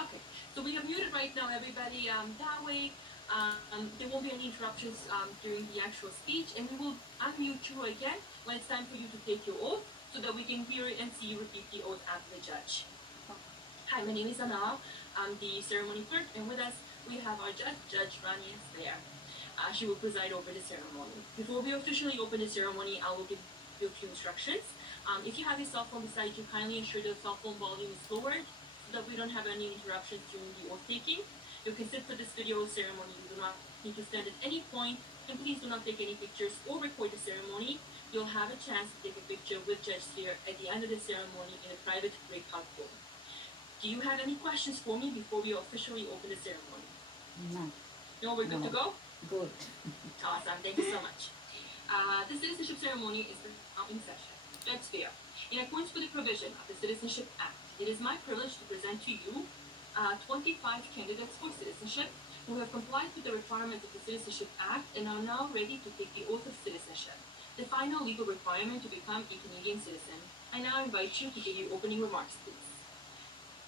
Okay, so we have muted right now, everybody. That way, there won't be any interruptions during the actual speech, and we will unmute you again when it's time for you to take your oath, so that we can hear it and see you repeat the oath after the judge. Hi, my name is Anna. I'm the ceremony clerk, and with us we have our judge, Judge Rani is there. She will preside over the ceremony. Before we officially open the ceremony, I will give you a few instructions. If you have a cell phone beside you, kindly ensure the cell phone volume is lowered so that we don't have any interruptions during the oath taking. You can sit for this video ceremony. You do not need to stand at any point, and please do not take any pictures or record the ceremony. You'll have a chance to take a picture with Judge Steer at the end of the ceremony in a private breakout room. Do you have any questions for me before we officially open the ceremony? No. No, we're good to go? Good. Awesome, thank you so much. The citizenship ceremony is now in session. Judge Steer, in accordance with the provision of the Citizenship Act, it is my privilege to present to you 25 candidates for citizenship who have complied with the requirements of the Citizenship Act and are now ready to take the oath of citizenship, the final legal requirement to become a Canadian citizen. I now invite you to give your opening remarks, please.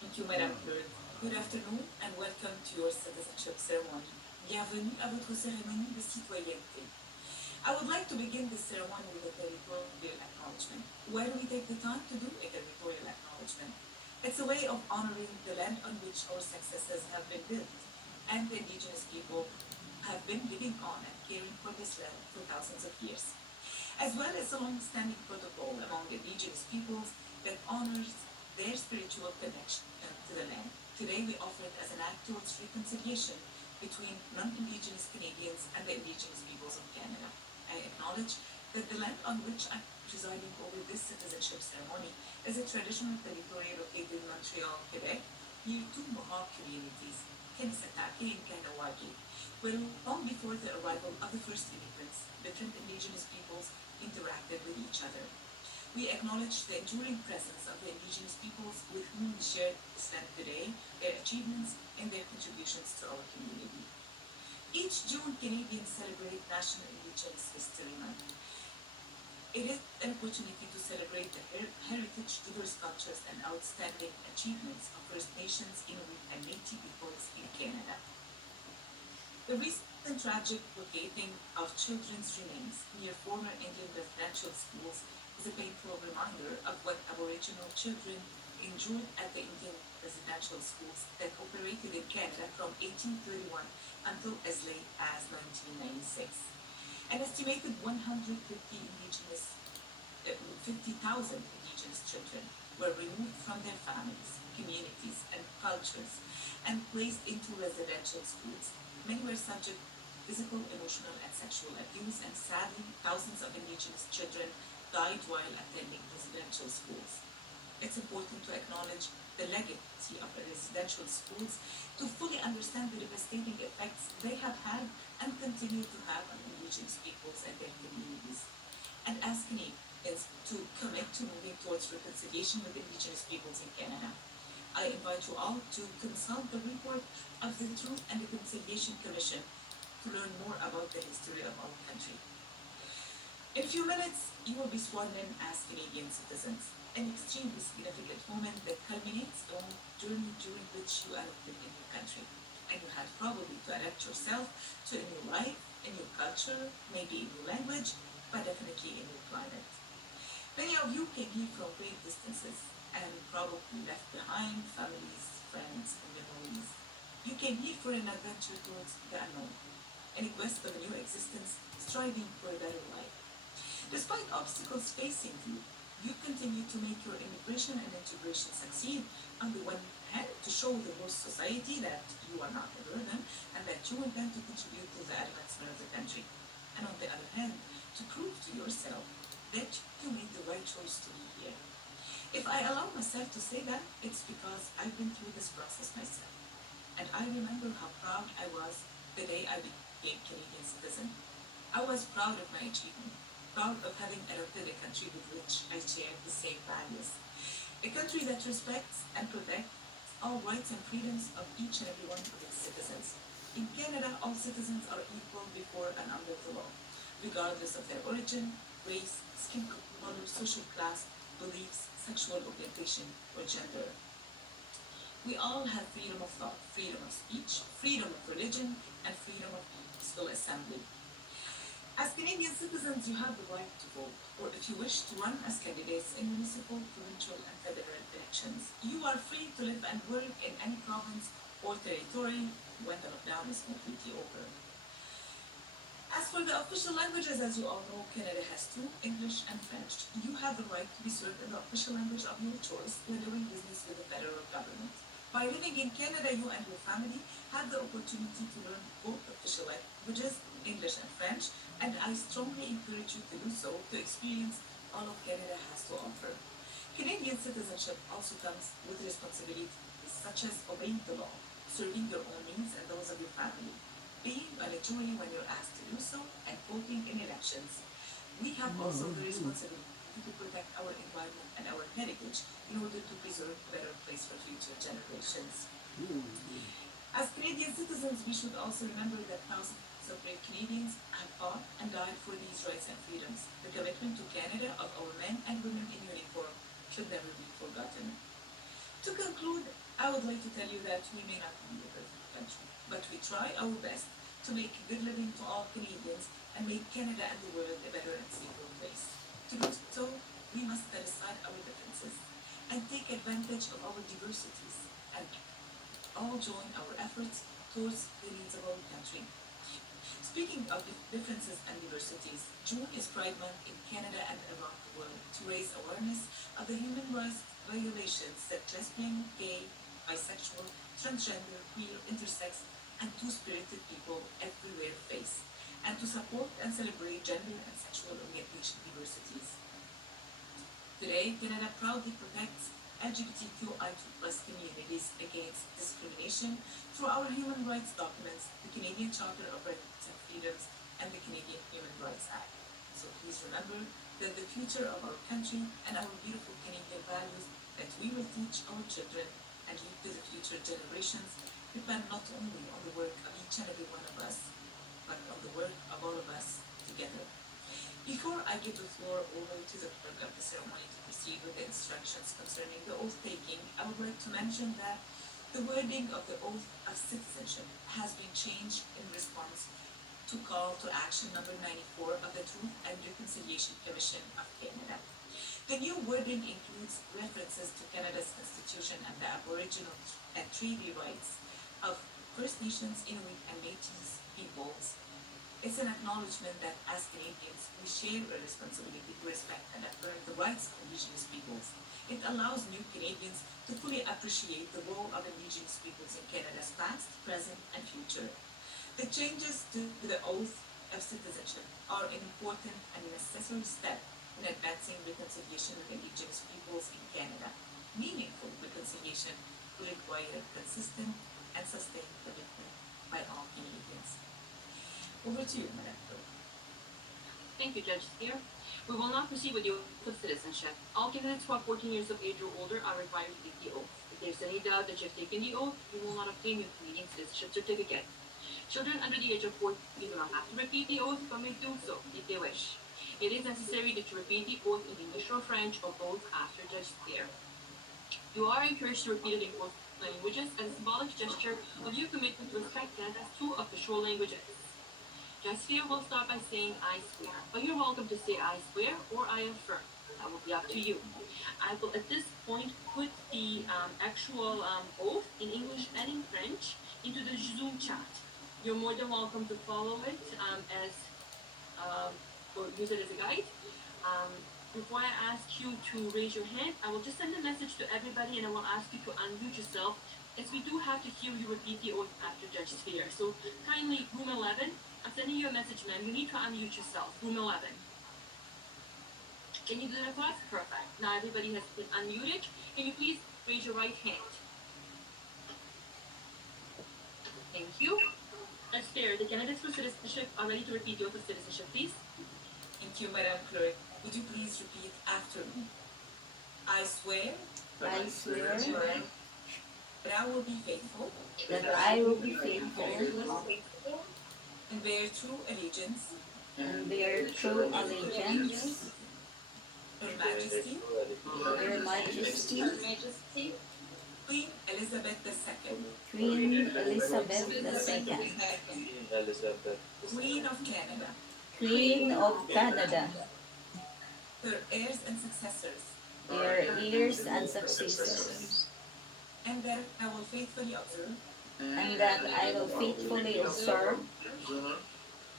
Thank you, Madam Clerk. Good afternoon and welcome to your citizenship ceremony. Bienvenue à votre cérémonie de citoyenneté. I would like to begin this ceremony with a territorial acknowledgement. Why do we take the time to do a territorial acknowledgement? It's a way of honoring the land on which our successes have been built, and the Indigenous people have been living on and caring for this land for thousands of years, as well as a long-standing protocol among Indigenous peoples that honors their spiritual connection to the land. Today, we offer it as an act towards reconciliation between non-Indigenous Canadians and the Indigenous peoples of Canada. I acknowledge that the land on which I'm presiding over this citizenship ceremony is a traditional territory located in Montreal, Quebec, near two Mohawk communities, Kanesatake and Kanawagi, where long before the arrival of the first immigrants, different Indigenous peoples interacted with each other. We acknowledge the enduring presence of the Indigenous peoples with whom we share this land today, their achievements, and their contributions to our community. Each June, Canadians celebrate National Indigenous History Month. It is an opportunity to celebrate the heritage, diverse cultures, and outstanding achievements of First Nations, Inuit, and Métis peoples in Canada. The recent tragic locating of children's remains near former Indian residential schools is a painful reminder of what Aboriginal children endured at the Indian residential schools that operated in Canada from 1831 until as late as 1996. An estimated 50,000 Indigenous children were removed from their families, communities, and cultures and placed into residential schools. Many were subject to physical, emotional, and sexual abuse, and sadly, thousands of Indigenous children died while attending residential schools. It's important to acknowledge the legacy of the residential schools to fully understand the devastating effects they have had and continue to have on Indigenous peoples and their communities, and ask Canadians to commit to moving towards reconciliation with Indigenous peoples in Canada. I invite you all to consult the report of the Truth and Reconciliation Commission to learn more about the history of our country. In a few minutes, you will be sworn in as Canadian citizens, an extremely significant moment that culminates a long journey during which you adapted in your country. And you had probably to adapt yourself to a new life, a new culture, maybe a new language, but definitely a new climate. Many of you came here from great distances and probably left behind families, friends, and memories. You came here for an adventure towards the unknown, in a quest of a new existence, striving for a better life. Despite obstacles facing you, you continue to make your immigration and integration succeed. On the one hand, to show the whole society that you are not a burden and that you intend to contribute to the advancement of the country. And on the other hand, to prove to yourself that you made the right choice to be here. If I allow myself to say that, it's because I've been through this process myself. And I remember how proud I was the day I became Canadian citizen. I was proud of my achievement, proud of having adopted a country with which I share the same values. A country that respects and protects all rights and freedoms of each and every one of its citizens. In Canada, all citizens are equal before and under the law, regardless of their origin, race, skin color, social class, beliefs, sexual orientation, or gender. We all have freedom of thought, freedom of speech, freedom of religion, and freedom of peaceful assembly. As Canadian citizens, you have the right to vote, or if you wish to run as candidates in municipal, provincial, and federal elections. You are free to live and work in any province or territory when the lockdown is completely over. As for the official languages, as you all know, Canada has two, English and French. You have the right to be served in the official language of your choice when doing business with the federal government. By living in Canada, you and your family have the opportunity to learn both official languages, English and French, and I strongly encourage you to do so to experience all of Canada has to offer. Canadian citizenship also comes with responsibilities such as obeying the law, serving your own needs and those of your family, being on a jury when you're asked to do so, and voting in elections. We have also the responsibility to protect our environment and our heritage in order to preserve a better place for future generations. As Canadian citizens, we should also remember that thousands of brave Canadians have fought and died for these rights and freedoms. The commitment to Canada of our men and women in uniform should never be forgotten. To conclude, I would like to tell you that we may not be a perfect country, but we try our best to make a good living to all Canadians and make Canada and the world a better and safer place. To do so, we must set aside our differences and take advantage of our diversities and all join our efforts towards the needs of our country. Speaking of differences and diversities, June is Pride Month in Canada and around the world to raise awareness of the human rights violations that lesbian, gay, bisexual, transgender, queer, intersex, and two-spirited people everywhere face, and to support and celebrate gender and sexual orientation diversities. Today, Canada proudly protects LGBTQI2+ communities against discrimination through our human rights documents, the Canadian Charter of Rights and Freedoms, and the Canadian Human Rights Act. So please remember that the future of our country and our beautiful Canadian values that we will teach our children and leave to the future generations depend not only on the work of each and every one of us, but on the work of all of us together. Before I give the floor over to the clerk of the ceremony to proceed with the instructions concerning the oath taking, I would like to mention that the wording of the oath of citizenship has been changed in response to call to action number 94 of the Truth and Reconciliation Commission of Canada. The new wording includes references to Canada's constitution and the Aboriginal and treaty rights of First Nations, Inuit, and Métis peoples. It's an acknowledgement that as Canadians, we share a responsibility to respect and affirm the rights of Indigenous peoples. It allows new Canadians to fully appreciate the role of Indigenous peoples in Canada's past, present, and future. The changes to the oath of citizenship are an important and necessary step in advancing reconciliation with Indigenous peoples in Canada. Meaningful reconciliation will require consistent and sustained commitment by all Canadians. Over to you, Madam Clerk. Thank you, Judge Steer. We will now proceed with the oath of citizenship. All candidates who are 14 years of age or older are required to take the oath. If there's any doubt that you have taken the oath, you will not obtain your Canadian citizenship certificate. Children under the age of 14 do not have to repeat the oath, but may do so if they wish. It is necessary that you repeat the oath in English or French or both after Judge Steer. You are encouraged to repeat it in both languages as a symbolic gesture of your commitment to respect Canada's two official languages. Judge Steer will start by saying I swear, but you're welcome to say I swear or I affirm. That will be up to you. I will at this point put the actual oath in English and in French into the Zoom chat. You're more than welcome to follow it as um, or use it as a guide. Um, Before I ask you to raise your hand, I will just send a message to everybody and I will ask you to unmute yourself as we do have to hear you repeat the oath after Judge Steer. So kindly, room 11, I'm sending you a message, ma'am. You need to unmute yourself. Room 11. Can you do that for us? Perfect. Now everybody has been unmuted. Can you please raise your right hand? Thank you. Judge Steer, the candidates for citizenship are ready to repeat the oath of citizenship, please. Thank you, Madam Clerk. Would you please repeat after me? I swear I swear that I will be faithful that I will be faithful and bear true allegiance and bear true allegiance to Her Majesty to Her Majesty Queen Elizabeth Elizabeth II, Queen Elizabeth II, Queen Elizabeth Queen II, of Canada, Queen of Canada, her heirs and successors, their heirs and successors, and that I will faithfully observe and that I will faithfully observe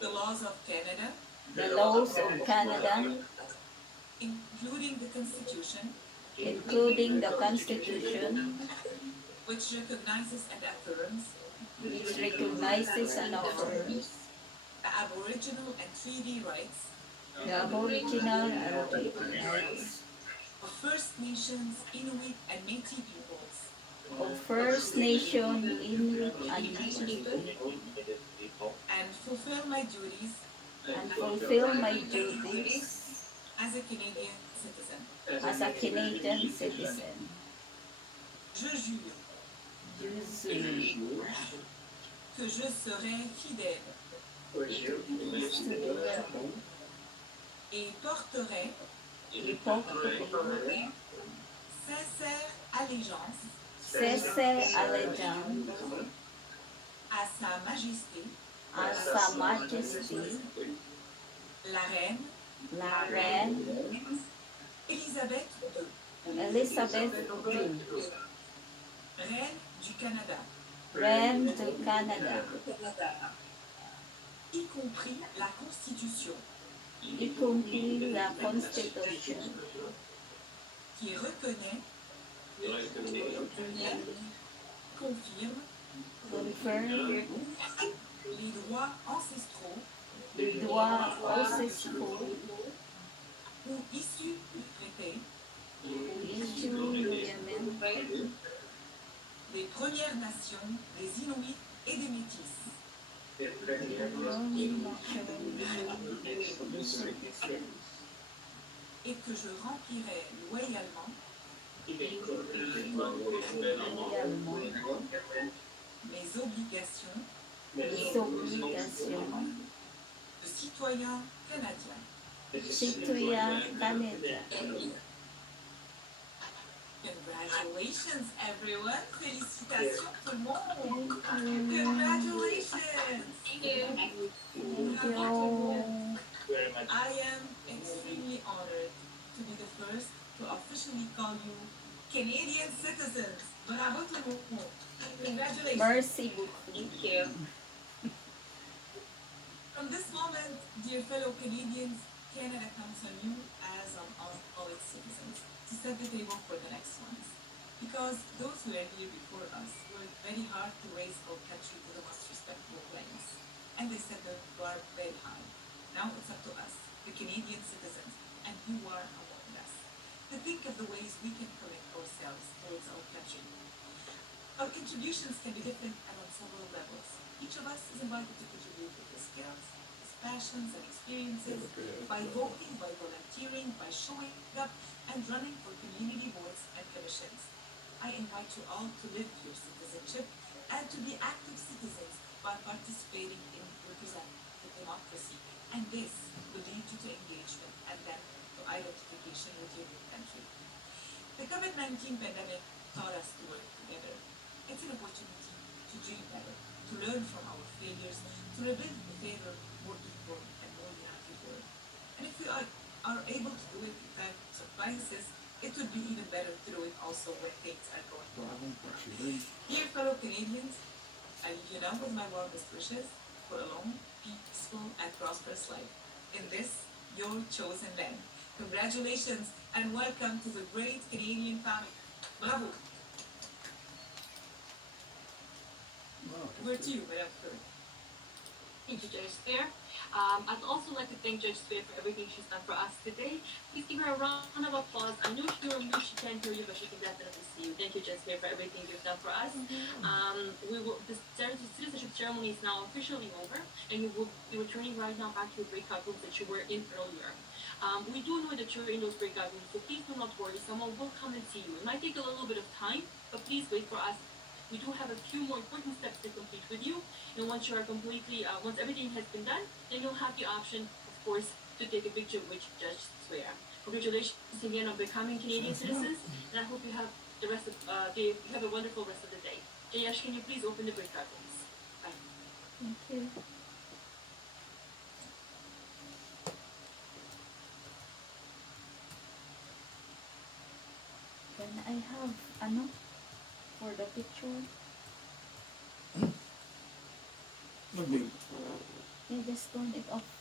the laws of Canada, the laws of Canada, including the Constitution, including the Constitution, which recognizes and affirms which recognizes and affirms the Aboriginal and treaty rights the Aboriginal and treaty rights of First Nations, Inuit, and Métis peoples, of First Nation, Inuit, and Métis people, people, and fulfill my duties and fulfill my duties as a Canadian citizen. as a Canadian citizen. Je jure Jure que je serai fidèle et porterai et porterai sincère allégeance sincère allégeance à Sa Majesté, à Sa Majesté, la Reine la Reine Élisabeth II, Elizabeth II, Reine du Canada, Reine du Canada, y compris la Constitution, y compris la Constitution, qui reconnaît, confirme confirme les droits ancestraux les droits ancestraux ou issus du traité issus du des Premières Nations, des Inuits et des Métis, et que je remplirai loyalement mes obligations les obligations de citoyen canadien. citoyens canadiens. Congratulations, everyone! Félicitations tout le monde! Congratulations! Bravo. very much. I am extremely honored to be the first to officially call you Canadian citizens. Bravo tout le monde! Congratulations! Merci beaucoup. From this moment, dear fellow Canadians, Canada counts on you as on all its citizens to set the table for the next ones. Because those who were here before us worked very hard to raise our country to the most respectable place. And they set the bar very high. Now it's up to us, the Canadian citizens, and you are among us, to think of the ways we can commit ourselves towards our country. Our contributions can be different and on several levels. Each of us is invited to contribute with his skills, his passions and experiences, by voting, by volunteering, by showing up and running for community boards and commissions. I invite you all to live your citizenship and to be active citizens by participating in representative democracy. And this will lead you to engagement and then to identification with your new country. The COVID-19 pandemic taught us to work together. It's an opportunity to dream better, to learn from our failures, to rebuild a fairer, more equal, and more united world. And if we are able to do it in times of crisis, it would be even better to do it also when things are going well. Dear fellow Canadians, I leave you now with my warmest wishes for a long, peaceful, and prosperous life in this, your chosen land. Congratulations and welcome to the great Canadian family. Bravo! Over to you, Madame Fleur. Thank you, Judge Spear. I'd also like to thank Judge Spear for everything she's done for us today. Please give her a round of applause. I know you're on mute, she can't hear you, but she can definitely see you. Thank you, Judge Spear, for everything you've done for us. The citizenship ceremony is now officially over, and you will be returning right now back to the breakout rooms that you were in earlier. We do know that you're in those breakout rooms, so please do not worry. Someone will come and see you. It might take a little bit of time, but please wait for us. We do have a few more important steps to complete with you, and once you are once everything has been done, then you'll have the option, of course, to take a picture with Judge Swear. Congratulations again on becoming Canadian citizens, and I hope you have the rest of day. You have a wonderful rest of the day. Jayash, can you please open the breakout rooms? Bye. Thank you. Can I have, for the picture? Mag-game. Yeah, just turn it off.